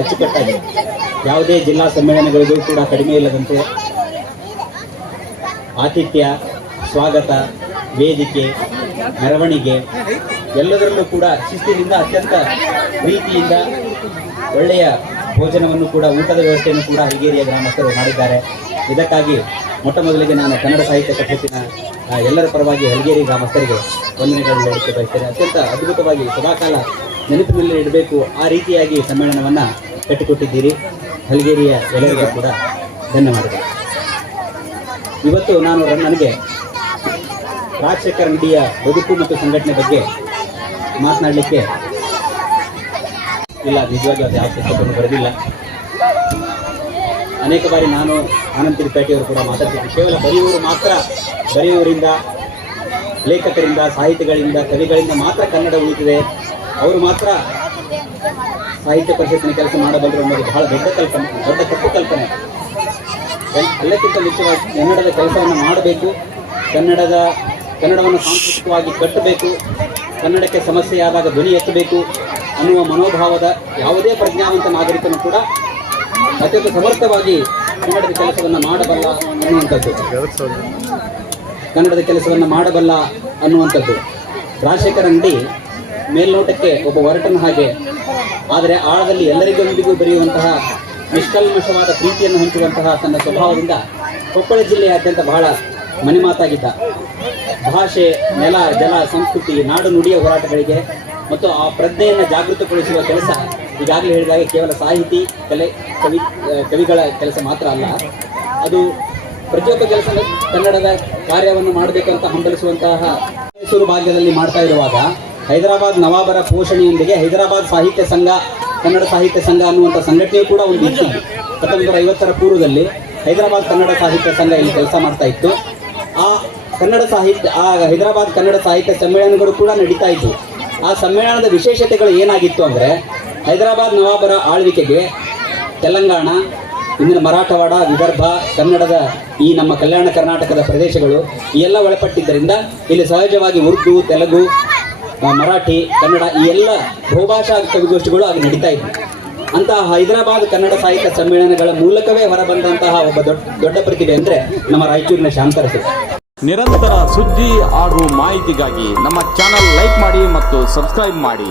ಅಚ್ಚುಕಟ್ಟಾಗಿದೆ. ಯಾವುದೇ ಜಿಲ್ಲಾ ಸಮ್ಮೇಳನಗಳಿಗೂ ಕೂಡ ಕಡಿಮೆ ಇಲ್ಲದಂತೆ ಆತಿಥ್ಯ ಸ್ವಾಗತ ವೇದಿಕೆ ಮೆರವಣಿಗೆ ಎಲ್ಲದರಲ್ಲೂ ಕೂಡ ಶಿಸ್ತಿನಿಂದ ಅತ್ಯಂತ ಪ್ರೀತಿಯಿಂದ ಒಳ್ಳೆಯ ಭೋಜನವನ್ನು ಕೂಡ ಊಟದ ವ್ಯವಸ್ಥೆಯನ್ನು ಕೂಡ ಹಿಗೇರಿಯ ಗ್ರಾಮಸ್ಥರು ಮಾಡಿದ್ದಾರೆ. ಇದಕ್ಕಾಗಿ ಮೊಟ್ಟ ಮೊದಲಿಗೆ ನಾನು ಕನ್ನಡ ಸಾಹಿತ್ಯ ಆ, ಎಲ್ಲರ ಪರವಾಗಿ ಹಲಗೇರಿ ಗ್ರಾಮಸ್ಥರಿಗೆ ವಂದನೆಗಳನ್ನು ನೀಡಕ್ಕೆ ಬಯಸ್ತೇನೆ ಅತ್ಯಂತ ಅದ್ಭುತವಾಗಿ ಸದಾಕಾಲ ನೆನಪಿನಲ್ಲಿ ಇಡಬೇಕು ಆ ರೀತಿಯಾಗಿ ಸಮ್ಮೇಳನವನ್ನು ಕಟ್ಟಿಕೊಟ್ಟಿದ್ದೀರಿ. ಹಲಗೇರಿಯ ಎಲ್ಲರಿಗೂ ಕೂಡ ಧನ್ಯವಾದಗಳು. ಇವತ್ತು ನಾನು ನನಗೆ ರಾಜಶೇಖರ ರೆಡ್ಡಿಯ ಬದುಕು ಮತ್ತು ಸಂಘಟನೆ ಬಗ್ಗೆ ಮಾತನಾಡಲಿಕ್ಕೆ ಇಲ್ಲ ನಿಜವಾಗಿ ಅದು ಯಾವ ಪುಸ್ತಕವನ್ನು ಬರೆದಿಲ್ಲ. ಅನೇಕ ಬಾರಿ ನಾನು ಆನಂದ್ ತಿರುಪೇಟೆಯವರು ಕೂಡ ಮಾತಾಡ್ತೀನಿ ಕೇವಲ ಬರೆಯುವವರು ಮಾತ್ರ, ಬರೆಯುವವರಿಂದ, ಲೇಖಕರಿಂದ, ಸಾಹಿತಿಗಳಿಂದ, ಕವಿಗಳಿಂದ ಮಾತ್ರ ಕನ್ನಡ ಉಳಿತಿದೆ. ಅವರು ಮಾತ್ರ ಸಾಹಿತ್ಯ ಪರಿಷತ್ತಿನ ಕೆಲಸ ಮಾಡಬಲ್ಲರು ಅನ್ನೋದು ಬಹಳ ದೊಡ್ಡ ಕಲ್ಪನೆ, ದೊಡ್ಡ ತಪ್ಪು ಕಲ್ಪನೆ. ಎಲ್- ಎಲ್ಲಕ್ಕಿಂತ ಮುಖ್ಯವಾಗಿ ಕನ್ನಡದ ಕೆಲಸವನ್ನು ಮಾಡಬೇಕು, ಕನ್ನಡದ, ಕನ್ನಡವನ್ನು ಸಾಂಸ್ಕೃತಿಕವಾಗಿ ಕಟ್ಟಬೇಕು, ಕನ್ನಡಕ್ಕೆ ಸಮಸ್ಯೆ ಆದಾಗ ಧ್ವನಿ ಎತ್ತಬೇಕು ಅನ್ನುವ ಮನೋಭಾವದ ಯಾವುದೇ ಪ್ರಜ್ಞಾವಂತ ನಾಗರಿಕನು ಕೂಡ ಅತ್ಯಂತ ಸಮರ್ಥವಾಗಿ ಕನ್ನಡದ ಕೆಲಸವನ್ನು ಮಾಡಬಲ್ಲ ಅನ್ನುವಂಥದ್ದು. ಕನ್ನಡದ ಕೆಲಸವನ್ನು ಮಾಡಬಲ್ಲ ಅನ್ನುವಂಥದ್ದು. ರಾಜಶೇಖರ ಅಂಗಡಿ ಮೇಲ್ನೋಟಕ್ಕೆ ಒಬ್ಬ ಹೊರಟನ ಹಾಗೆ. ಆದರೆ ಆಳದಲ್ಲಿ ಎಲ್ಲರಿಗೊಂದಿಗೂ ಬರೆಯುವಂತಹ ನಿಷ್ಕಲ್ಮಶವಾದ ಪ್ರೀತಿಯನ್ನು ಹಂಚುವಂತಹ ತನ್ನ ಸ್ವಭಾವದಿಂದ ಕೊಪ್ಪಳ ಜಿಲ್ಲೆಯಾದ್ಯಂತ ಬಹಳ ಮನೆಮಾತಾಗಿದ್ದ. ಭಾಷೆ, ನೆಲ, ಜಲ, ಸಂಸ್ಕೃತಿ, ನಾಡು ನುಡಿಯ ಹೋರಾಟಗಳಿಗೆ ಮತ್ತು ಆ ಪ್ರಜ್ಞೆಯನ್ನು ಜಾಗೃತಗೊಳಿಸುವ ಕೆಲಸ ಈಗಾಗಲೇ ಹೇಳಿದಾಗ ಕೇವಲ ಸಾಹಿತಿ, ಕಲೆ, ಕವಿ ಕವಿಗಳ ಕೆಲಸ ಮಾತ್ರ ಅಲ್ಲ. ಅದು ಪ್ರತಿಯೊಬ್ಬ ಕೆಲಸ ಕನ್ನಡದ ಕಾರ್ಯವನ್ನು ಮಾಡಬೇಕಂತ ಹಂಬಲಿಸುವಂತಹ ಮೈಸೂರು ಭಾಗ್ಯದಲ್ಲಿ ಮಾಡ್ತಾ ಇರುವಾಗ ಹೈದರಾಬಾದ್ ನವಾಬರ ಪೋಷಣೆಯೊಂದಿಗೆ ಹೈದರಾಬಾದ್ ಸಾಹಿತ್ಯ ಸಂಘ, ಕನ್ನಡ ಸಾಹಿತ್ಯ ಸಂಘ ಅನ್ನುವಂಥ ಸಂಘಟನೆ ಕೂಡ ಒಂದು ಇತ್ತು. ಹತ್ತೊಂಬತ್ತು ಐವತ್ತರ ಪೂರ್ವದಲ್ಲಿ ಹೈದರಾಬಾದ್ ಕನ್ನಡ ಸಾಹಿತ್ಯ ಸಂಘ ಇಲ್ಲಿ ಕೆಲಸ ಮಾಡ್ತಾ ಇತ್ತು. ಆ ಕನ್ನಡ ಸಾಹಿತ್ಯ, ಆ ಹೈದರಾಬಾದ್ ಕನ್ನಡ ಸಾಹಿತ್ಯ ಸಮ್ಮೇಳನಗಳು ಕೂಡ ನಡೀತಾ ಇತ್ತು ಆ ಸಮ್ಮೇಳನದ ವಿಶೇಷತೆಗಳು ಏನಾಗಿತ್ತು ಅಂದರೆ, ಹೈದರಾಬಾದ್ ನವಾಬರ ಆಳ್ವಿಕೆಗೆ ತೆಲಂಗಾಣ ಇಂದಿನ ಮರಾಠವಾಡ, ವಿದರ್ಭ, ಕನ್ನಡದ ಈ ನಮ್ಮ ಕಲ್ಯಾಣ ಕರ್ನಾಟಕದ ಪ್ರದೇಶಗಳು ಈ ಎಲ್ಲ ಒಳಪಟ್ಟಿದ್ದರಿಂದ ಇಲ್ಲಿ ಸಹಜವಾಗಿ ಉರ್ದು, ತೆಲುಗು ಮರಾಠಿ, ಕನ್ನಡ ಈ ಎಲ್ಲ ಬಹುಭಾಷಾ ಕವಿಗೋಷ್ಠಿಗಳು ಆಗ ನಡೀತಾ ಇದೆ ಅಂತಹ ಹೈದರಾಬಾದ್ ಕನ್ನಡ ಸಾಹಿತ್ಯ ಸಮ್ಮೇಳನಗಳ ಮೂಲಕವೇ ಹೊರಬಂದಂತಹ ಒಬ್ಬ ದೊಡ್ಡ ದೊಡ್ಡ ಪ್ರತಿಭೆ ಅಂದರೆ ನಮ್ಮ ರಾಯಚೂರಿನ ಶಾಂತರಸು. ನಿರಂತರ ಸುದ್ದಿ ಹಾಗೂ ಮಾಹಿತಿಗಾಗಿ ನಮ್ಮ ಚಾನಲ್ ಲೈಕ್ ಮಾಡಿ ಮತ್ತು ಸಬ್ಸ್ಕ್ರೈಬ್ ಮಾಡಿ.